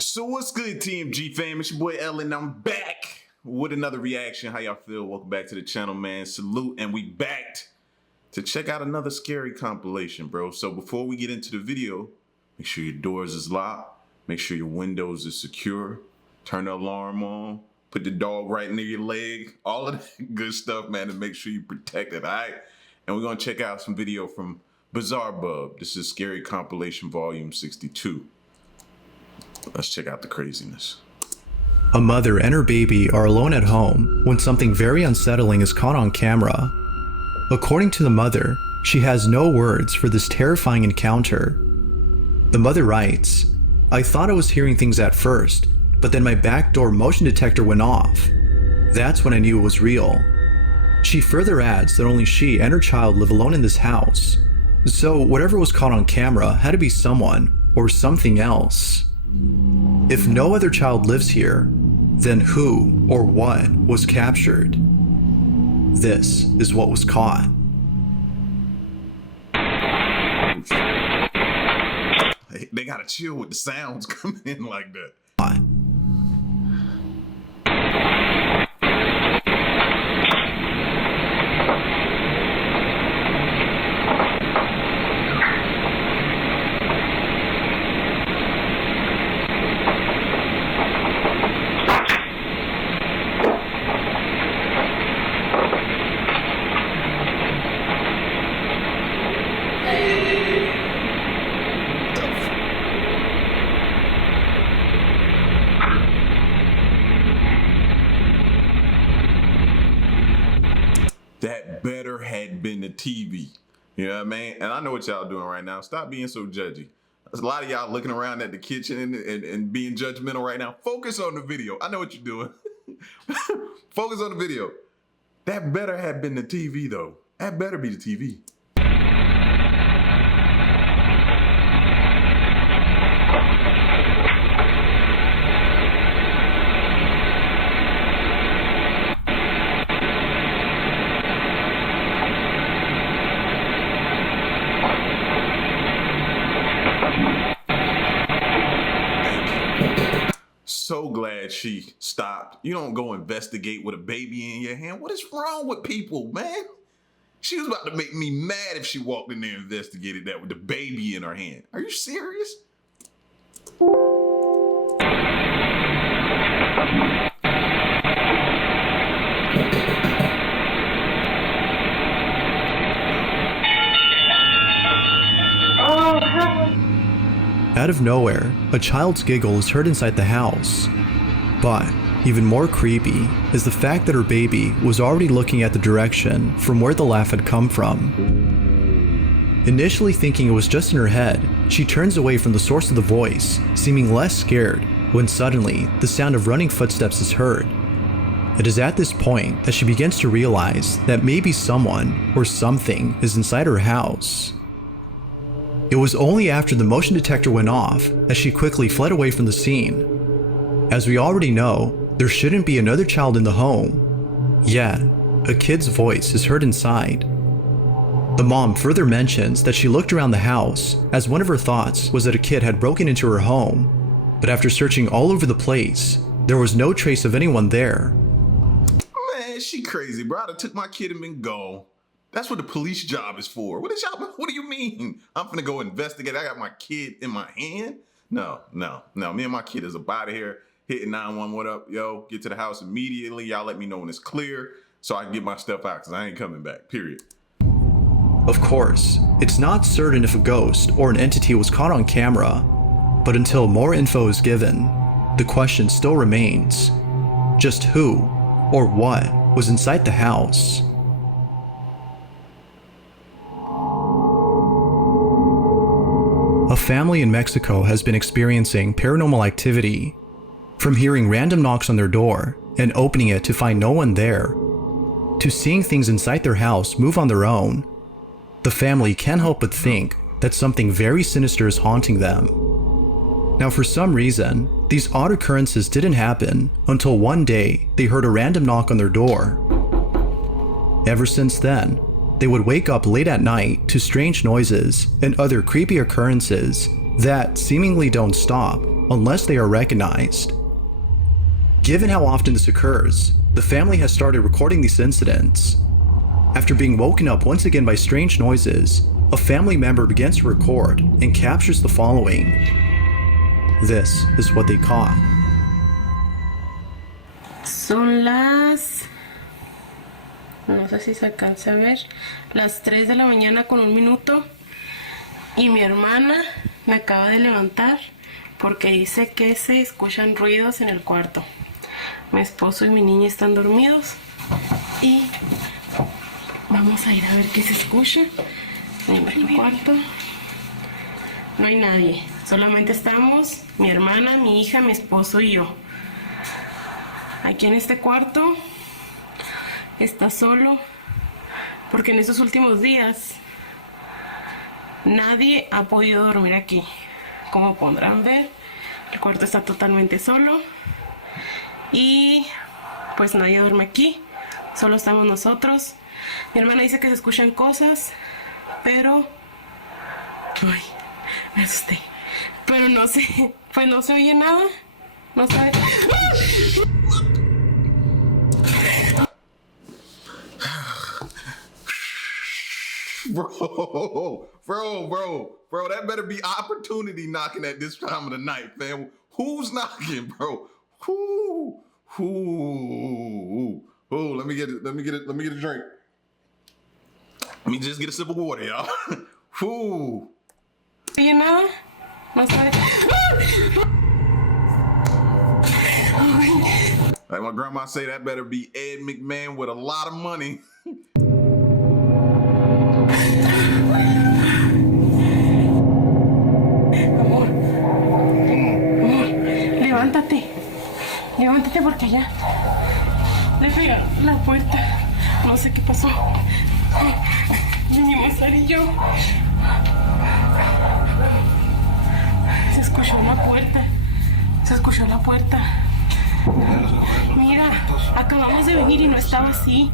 So what's good, TMG fam? It's your boy Ellen. I'm back with another reaction. How y'all feel? Welcome back to the channel, man. Salute, and we backed to check out another scary compilation, bro. So before we get into the video, make sure your doors is locked. Make sure your windows is secure. Turn the alarm on. Put the dog right near your leg. All of that good stuff, man, to make sure you protect it, all right? And we're gonna check out some video from Bizarre Bub. This is Scary Compilation Volume 62. Let's check out the craziness. A mother and her baby are alone at home when something very unsettling is caught on camera. According to the mother, she has no words for this terrifying encounter. The mother writes, "I thought I was hearing things at first, but then my back door motion detector went off. That's when I knew it was real." She further adds that only she and her child live alone in this house. So whatever was caught on camera had to be someone or something else. If no other child lives here, then who or what was captured? This is what was caught. They gotta chill with the sounds coming in like that. That better had been the TV. You know what I mean? And I know what y'all doing right now. Stop being so judgy. There's a lot of y'all looking around at the kitchen and being judgmental right now. Focus on the video. I know what you're doing. Focus on the video. That better have been the TV, though. That better be the TV. So glad she stopped. You don't go investigate with a baby in your hand. What is wrong with people, man? She was about to make me mad if she walked in there and investigated that with the baby in her hand. Are you serious? Out of nowhere, a child's giggle is heard inside the house. But even more creepy is the fact that her baby was already looking at the direction from where the laugh had come from. Initially thinking it was just in her head, she turns away from the source of the voice, seeming less scared, when suddenly the sound of running footsteps is heard. It is at this point that she begins to realize that maybe someone or something is inside her house. It was only after the motion detector went off that she quickly fled away from the scene. As we already know, there shouldn't be another child in the home. Yet, a kid's voice is heard inside. The mom further mentions that she looked around the house as one of her thoughts was that a kid had broken into her home, but after searching all over the place, there was no trace of anyone there. Man, she crazy, bro. I took my kid and been gone. That's what the police job is for. What do you mean? I'm finna go investigate. I got my kid in my hand? No. Me and my kid is about to here, hitting 911. What up, yo? Get to the house immediately. Y'all let me know when it's clear so I can get my stuff out because I ain't coming back, period. Of course, it's not certain if a ghost or an entity was caught on camera, but until more info is given, the question still remains. Just who or what was inside the house? A family in Mexico has been experiencing paranormal activity. From hearing random knocks on their door and opening it to find no one there, to seeing things inside their house move on their own, the family can't help but think that something very sinister is haunting them. Now, for some reason, these odd occurrences didn't happen until one day they heard a random knock on their door. Ever since then, they would wake up late at night to strange noises and other creepy occurrences that seemingly don't stop unless they are recognized. Given how often this occurs, the family has started recording these incidents. After being woken up once again by strange noises, a family member begins to record and captures the following. This is what they caught. Son las... no sé si se alcanza a ver, las 3 de la mañana con 1 minuto, y mi hermana me acaba de levantar porque dice que se escuchan ruidos en el cuarto. Mi esposo y mi niña están dormidos y vamos a ir a ver qué se escucha en el cuarto. No hay nadie, solamente estamos mi hermana, mi hija, mi esposo y yo. Aquí en este cuarto está solo porque en estos últimos días nadie ha podido dormir aquí. Como podrán ver, el cuarto está totalmente solo y pues nadie duerme aquí, solo estamos nosotros. Mi hermana dice que se escuchan cosas, pero ay, me asusté, pero no sé, pues no se oye nada, no sabe. Bro, that better be opportunity knocking at this time of the night, fam. Who's knocking, bro? Who? Let me get a drink. Let me just get a sip of water, y'all. Who? ¿Oye nada? No sabe. Like my grandma say, that better be Ed McMahon with a lot of money. Levántate porque ya le pegaron la puerta. No sé qué pasó. Vinimos Sara y yo. Se escuchó la puerta. Mira, acabamos de venir y no estaba así.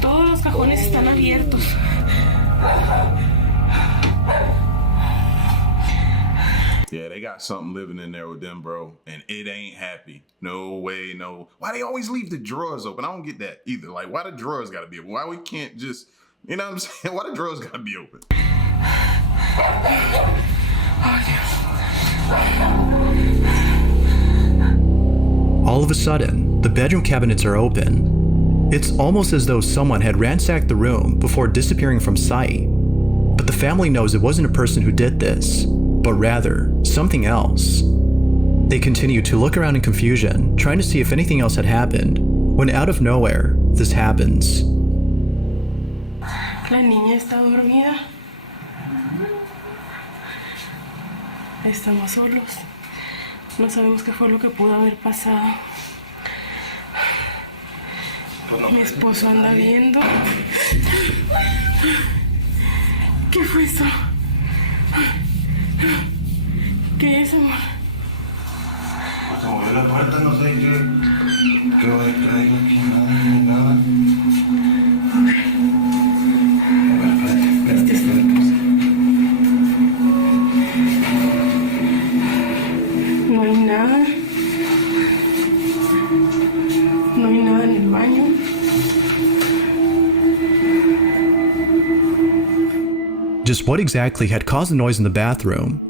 Todos los cajones están abiertos. Yeah, they got something living in there with them, bro, and it ain't happy. No way, no. Why they always leave the drawers open? I don't get that either. Like, why the drawers gotta be open? Why we can't just, you know what I'm saying? Why the drawers gotta be open? All of a sudden, the bedroom cabinets are open. It's almost as though someone had ransacked the room before disappearing from sight. But the family knows it wasn't a person who did this, but rather something else. They continue to look around in confusion, trying to see if anything else had happened, when out of nowhere, this happens. La niña está dormida. Estamos solos. No sabemos qué fue lo que pudo haber pasado. Mi esposo anda viendo. ¿Qué fue eso? ¿Qué es, amor? Se movió la puerta, no sé qué va a traer aquí, nada. No hay nada. No hay nada en el baño. Just what exactly had caused the noise in the bathroom?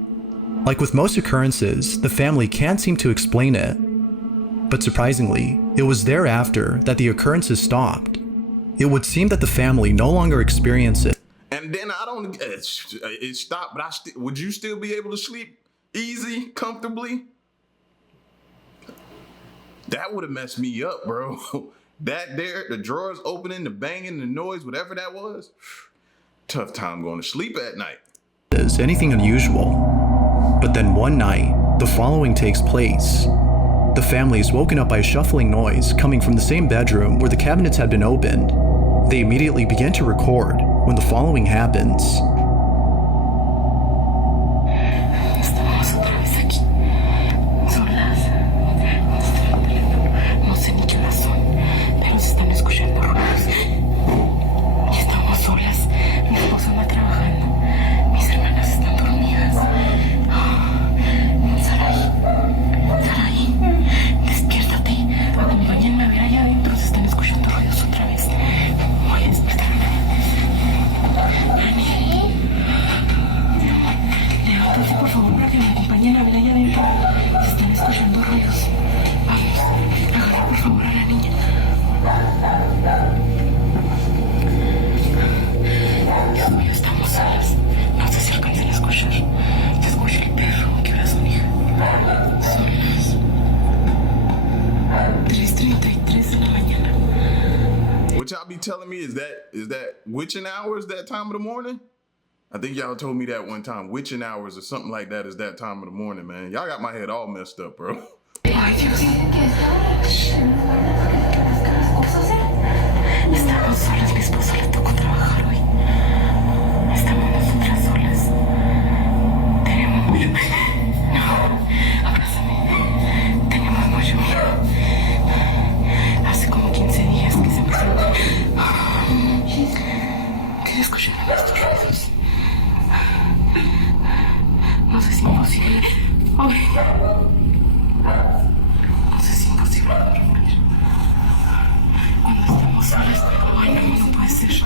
Like with most occurrences, the family can't seem to explain it. But surprisingly, it was thereafter that the occurrences stopped. It would seem that the family no longer experienced it. And then I don't, it stopped, but would you still be able to sleep easy, comfortably? That would have messed me up, bro. That there, the drawers opening, the banging, the noise, whatever that was. Tough time going to sleep at night. Is anything unusual? But then one night, the following takes place. The family is woken up by a shuffling noise coming from the same bedroom where the cabinets had been opened. They immediately begin to record when the following happens. Estamos otra vez aquí. Son las... no sé ni qué horas son, pero se están escuchando ruidos. Y estamos solas. Mi esposo anda trabajando. Mis hermanas están telling me is that witching hours that time of the morning? I think y'all told me that one time. Witching hours or something like that is that time of the morning, man. Y'all got my head all messed up, bro. Ay, Dios. Estamos solas, mi esposo le tocó trabajar hoy. Estamos nosotras solas. Tenemos mucho. No, abrázame. Tenemos mucho miedo. Hace como 15 días que se empezó. ¿Quieres escuchar nuestros ruidos? No sé si es imposible. Ay. No sé si es imposible dormir. Cuando estamos solas. Ay, no puede ser.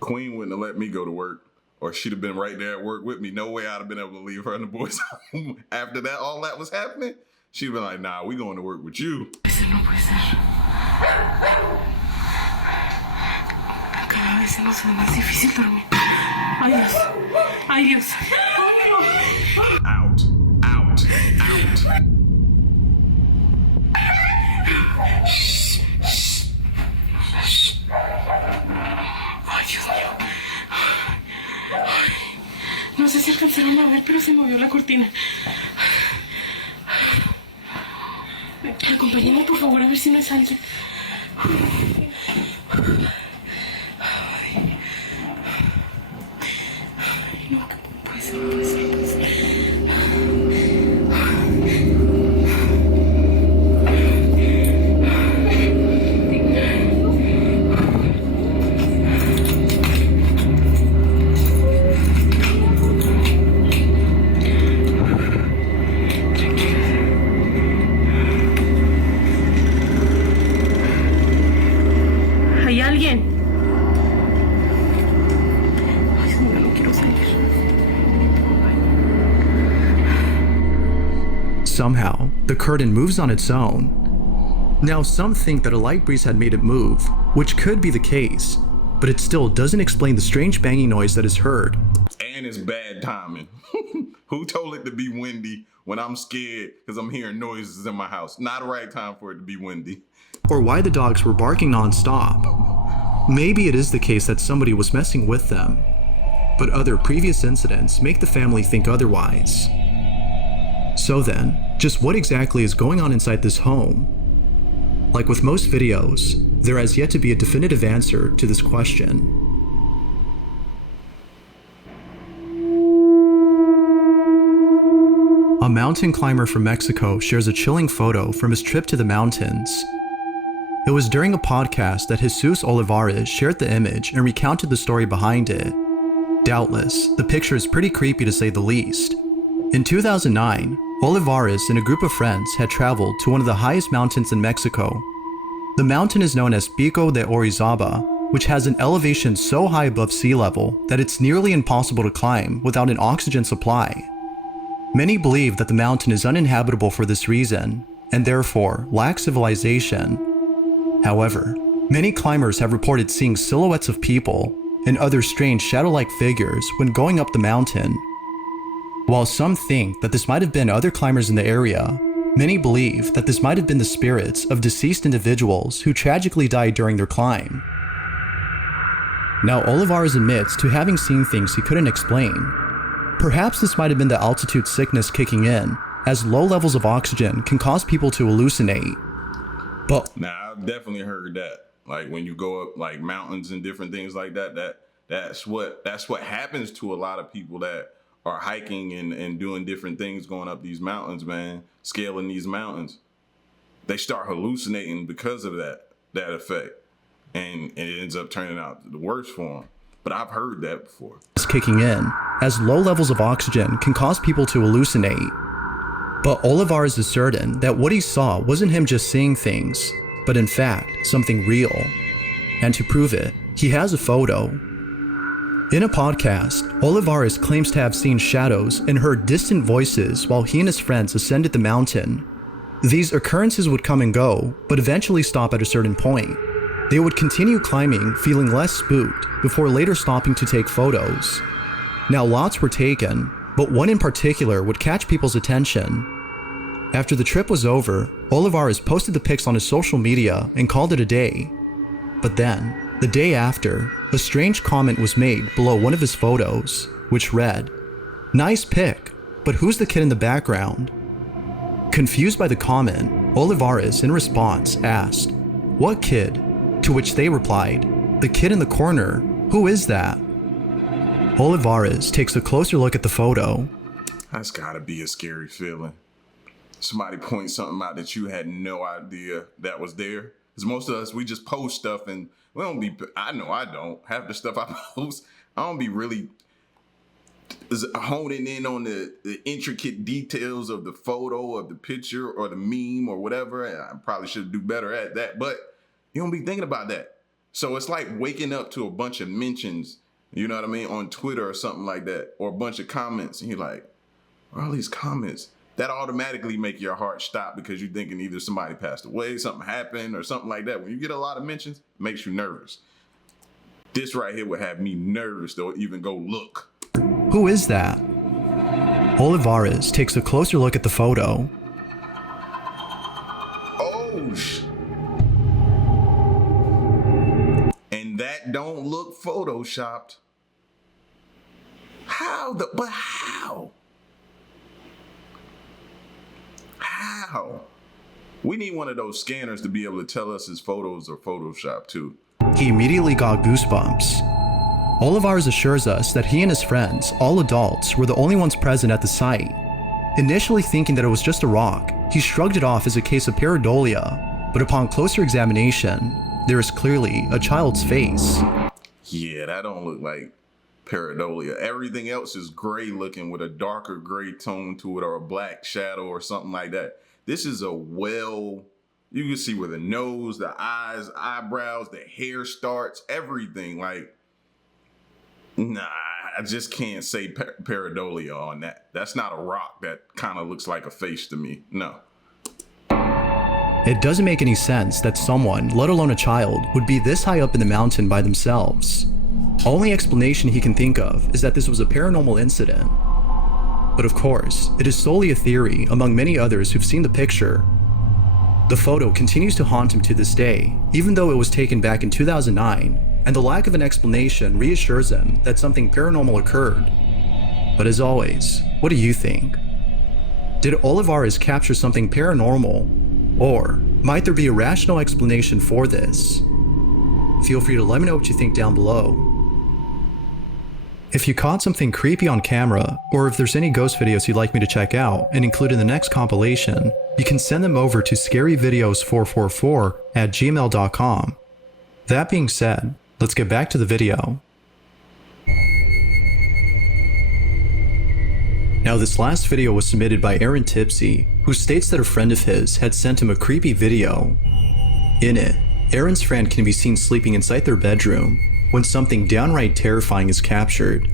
Queen wouldn't have let me go to work, or she'd have been right there at work with me. No way I'd have been able to leave her and the boys home. After that, all that was happening, she'd been like, nah, we going to work with you. Eso no puede ser. Cada vez se nos hace más difícil dormir. Ay, Dios. Ay, Dios. Out, out, out. Ay, Dios mío. No sé si alcanzaron a ver, pero se movió la cortina. Acompáñenme, por favor, a ver si no es alguien. Ay, no, puede ser, no puede ser, no puede ser. ¿Hay alguien? Ay, señor, no quiero salir. Somehow, the curtain moves on its own. Now, some think that a light breeze had made it move, which could be the case, but it still doesn't explain the strange banging noise that is heard. And it's bad timing. Who told it to be windy when I'm scared because I'm hearing noises in my house? Not the right time for it to be windy. Or why the dogs were barking non-stop. Maybe it is the case that somebody was messing with them, but other previous incidents make the family think otherwise. So then, just what exactly is going on inside this home? Like with most videos, there has yet to be a definitive answer to this question. A mountain climber from Mexico shares a chilling photo from his trip to the mountains. It was during a podcast that Jesus Olivares shared the image and recounted the story behind it. Doubtless, the picture is pretty creepy to say the least. In 2009, Olivares and a group of friends had traveled to one of the highest mountains in Mexico. The mountain is known as Pico de Orizaba, which has an elevation so high above sea level that it's nearly impossible to climb without an oxygen supply. Many believe that the mountain is uninhabitable for this reason, and therefore lacks civilization. However, many climbers have reported seeing silhouettes of people and other strange shadow-like figures when going up the mountain. While some think that this might have been other climbers in the area, many believe that this might have been the spirits of deceased individuals who tragically died during their climb. Now, Olivares admits to having seen things he couldn't explain. Perhaps this might have been the altitude sickness kicking in, as low levels of oxygen can cause people to hallucinate. But Now, I've definitely heard that. Like when you go up like mountains and different things like that, that's what happens to a lot of people that are hiking and doing different things going up these mountains, man, scaling these mountains. They start hallucinating because of that effect. And it ends up turning out the worst for them. But I've heard that before. it's kicking in, as low levels of oxygen can cause people to hallucinate. But Olivares is certain that what he saw wasn't him just seeing things, but in fact, something real. And to prove it, he has a photo. In a podcast, Olivares claims to have seen shadows and heard distant voices while he and his friends ascended the mountain. These occurrences would come and go, but eventually stop at a certain point. They would continue climbing, feeling less spooked, before later stopping to take photos. Now, lots were taken, but one in particular would catch people's attention. After the trip was over, Olivares posted the pics on his social media and called it a day. But then, the day after, a strange comment was made below one of his photos, which read, "Nice pic, but who's the kid in the background?" Confused by the comment, Olivares in response asked, "What kid?" To which they replied, "The kid in the corner, who is that?" Olivares takes a closer look at the photo. That's gotta be a scary feeling. Somebody points something out that you had no idea that was there. Because most of us, we just post stuff and we don't be, I know I don't. Half the stuff I post, I don't be really honing in on the intricate details of the photo, of the picture, or the meme, or whatever. And I probably should do better at that, but you don't be thinking about that. So it's like waking up to a bunch of mentions, you know what I mean, on Twitter or something like that, or a bunch of comments, and you're like, all these comments, that automatically make your heart stop because you're thinking either somebody passed away, something happened, or something like that. When you get a lot of mentions, it makes you nervous. This right here would have me nervous to even go look. Who is that? Olivares takes a closer look at the photo. Oh, and that don't look photoshopped. But how? How? We need one of those scanners to be able to tell us his photos are photoshopped too. He immediately got goosebumps. Olivares assures us that he and his friends, all adults, were the only ones present at the site. Initially thinking that it was just a rock, he shrugged it off as a case of pareidolia, but upon closer examination, there is clearly a child's face. Yeah, that don't look like pareidolia. Everything else is gray looking with a darker gray tone to it or a black shadow or something like that. This is you can see where the nose, the eyes, eyebrows, the hair starts, everything. Like, nah, I just can't say pareidolia on that. That's not a rock that kind of looks like a face to me. No. It doesn't make any sense that someone, let alone a child, would be this high up in the mountain by themselves. Only explanation he can think of is that this was a paranormal incident. But of course, it is solely a theory among many others who've seen the picture. The photo continues to haunt him to this day, even though it was taken back in 2009, and the lack of an explanation reassures him that something paranormal occurred. But as always, what do you think? Did Olivares capture something paranormal? Or might there be a rational explanation for this? Feel free to let me know what you think down below. If you caught something creepy on camera, or if there's any ghost videos you'd like me to check out and include in the next compilation, you can send them over to scaryvideos444@gmail.com. That being said, let's get back to the video. Now this last video was submitted by Aaron Tipsy, who states that a friend of his had sent him a creepy video. In it, Aaron's friend can be seen sleeping inside their bedroom when something downright terrifying is captured.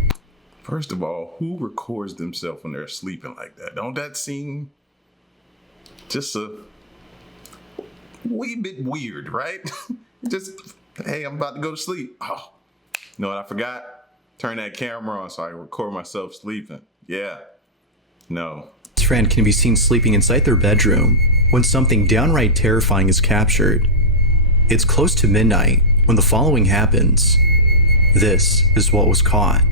First of all, who records themselves when they're sleeping like that? Don't that seem just a wee bit weird, right? Just, hey, I'm about to go to sleep. Oh, you know what I forgot? Turn that camera on so I can record myself sleeping. Yeah, no. His friend can be seen sleeping inside their bedroom when something downright terrifying is captured. It's close to midnight when the following happens. This is what was caught.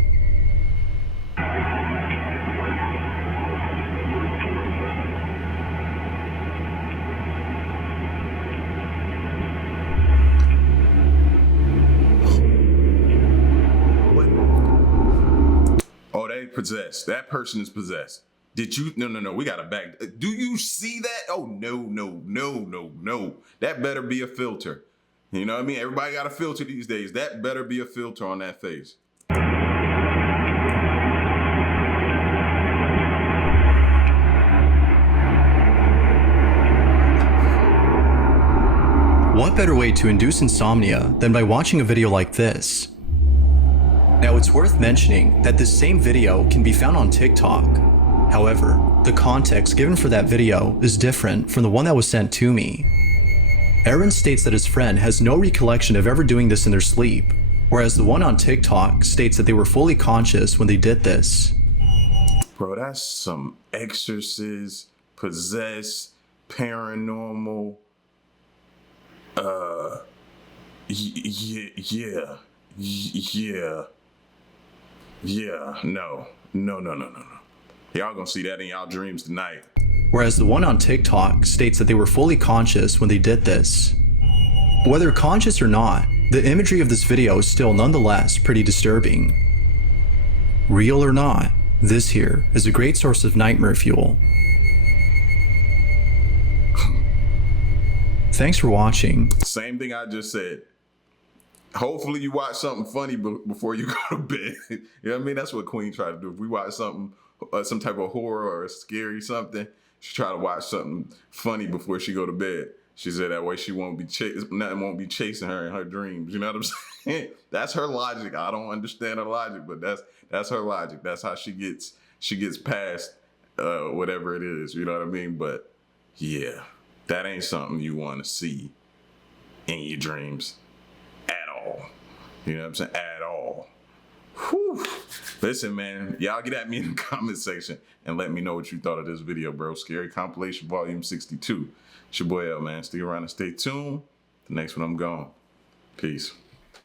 What? Oh, they possessed. That person is possessed. Did you? No. We gotta back. Do you see that? Oh, no. That better be a filter. You know what I mean? Everybody got a filter these days. That better be a filter on that face. What better way to induce insomnia than by watching a video like this? Now it's worth mentioning that this same video can be found on TikTok. However, the context given for that video is different from the one that was sent to me. Aaron states that his friend has no recollection of ever doing this in their sleep, whereas the one on TikTok states that they were fully conscious when they did this. Bro, that's some exorcist, possessed, paranormal, No. Y'all gonna see that in y'all dreams tonight. Whereas the one on TikTok states that they were fully conscious when they did this. Whether conscious or not, the imagery of this video is still nonetheless pretty disturbing. Real or not, this here is a great source of nightmare fuel. Thanks for watching. Same thing I just said. Hopefully you watch something funny before you go to bed. You know what I mean? That's what Queen tried to do. If we watch something, some type of horror or scary something, she try to watch something funny before she go to bed. She said that way she won't be nothing won't be chasing her in her dreams. You know what I'm saying? That's her logic. I don't understand her logic, but that's her logic. That's how she gets past whatever it is. You know what I mean? But yeah, that ain't something you want to see in your dreams at all. You know what I'm saying? At all. Whew. Listen, man, y'all get at me in the comment section and let me know what you thought of this video, bro. Scary Compilation Volume 62. It's your boy L, man. Stick around and stay tuned. The next one I'm gone. Peace.